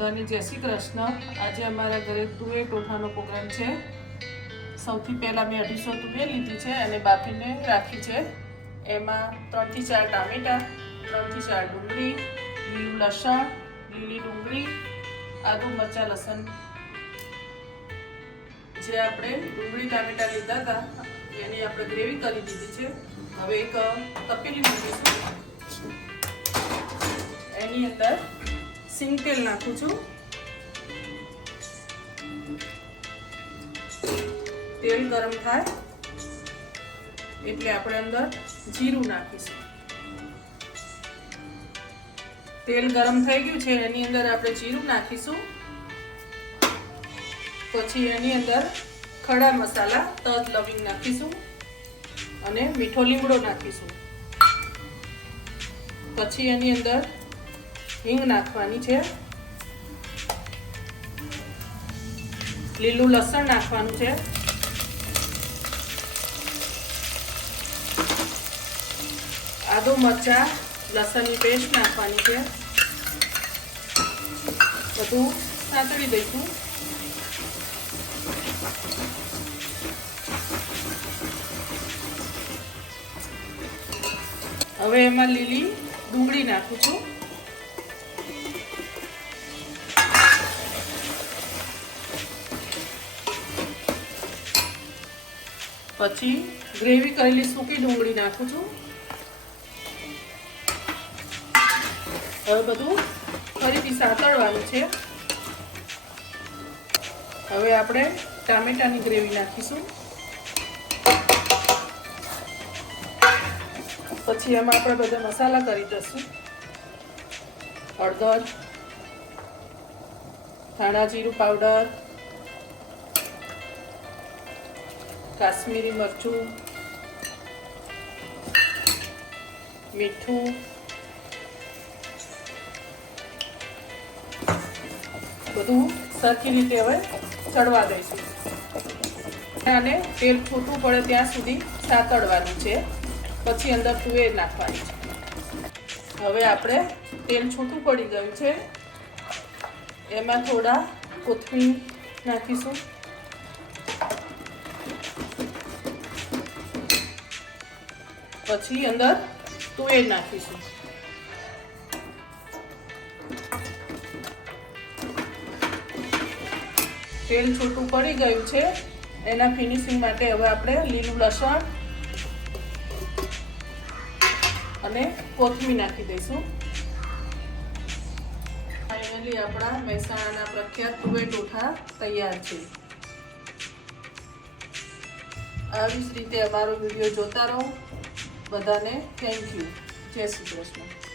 બધાને જય શ્રી કૃષ્ણ। આજે અમારા ઘરે તુવેર ટોઠાનો પ્રોગ્રામ છે। સૌથી પહેલાં મેં 250 તુવેર લીધી છે અને બાફીને રાખી છે। એમાં 3 થી 4 ટામેટાં, 3 થી 4 ડુંગળી, લીલું લસણ, લીલી ડુંગળી, આદુ મરચાં લસણ જે આપણે ડુંગળી ટામેટાં લીધા હતા એની આપણે ગ્રેવી કરી દીધી છે। હવે એક તપેલી મૂકીશું। એની અંદર સિંગ તેલ નાખું છું। તેલ ગરમ થાય એટલે આપણે અંદર જીરું નાખીશું। તેલ ગરમ થઈ ગયું છે, એની અંદર આપણે જીરું નાખીશું। પછી એની અંદર ખડા મસાલા તજ લવિંગ નાખીશું અને મીઠો લીમડો નાખીશું। પછી એની અંદર હિંગ નાખવાની છે, લીલું લસણ નાખવાનું છે, આદુ મરચાં લસણની પેસ્ટ નાખવાની છે। બધું સાંતળી દઈશું। હવે એમાં લીલી ડુંગળી નાખું છું। પછી ગ્રેવી કરેલી સૂકી ડુંગળી નાખું છું। હવે બધું ફરીથી સાતળવાનું છે। હવે આપણે ટામેટાની ગ્રેવી નાખીશું। પછી એમાં આપણે બધા મસાલા કરી દઈશું। હળદર, ધાણા જીરું પાવડર, કાશ્મીરી મરચું, મીઠું, બધું સરખી રીતે હવે ચડવા દઈશું અને તેલ છૂટું પડે ત્યાં સુધી સાતળવાનું છે। પછી અંદર તુવેર નાખવાની છે। હવે આપણે તેલ છૂટું પડી ગયું છે, એમાં થોડા કોથમીર નાખીશું। પછી અંદર તુવેર નાખીશું। તેલ છૂટું પડી ગયું છે, એના ફિનિશિંગ માટે હવે આપણે લીલું લસણ અને કોથમીર નાખી દઈશું। ફાઇનલી આપણા મહેસાણાના પ્રખ્યાત તુવેર ટોઠા તૈયાર છે। આવી જ રીતે અમારો વિડીયો જોતા રહો। બધાને થેન્ક યુ। જય શ્રી કૃષ્ણ।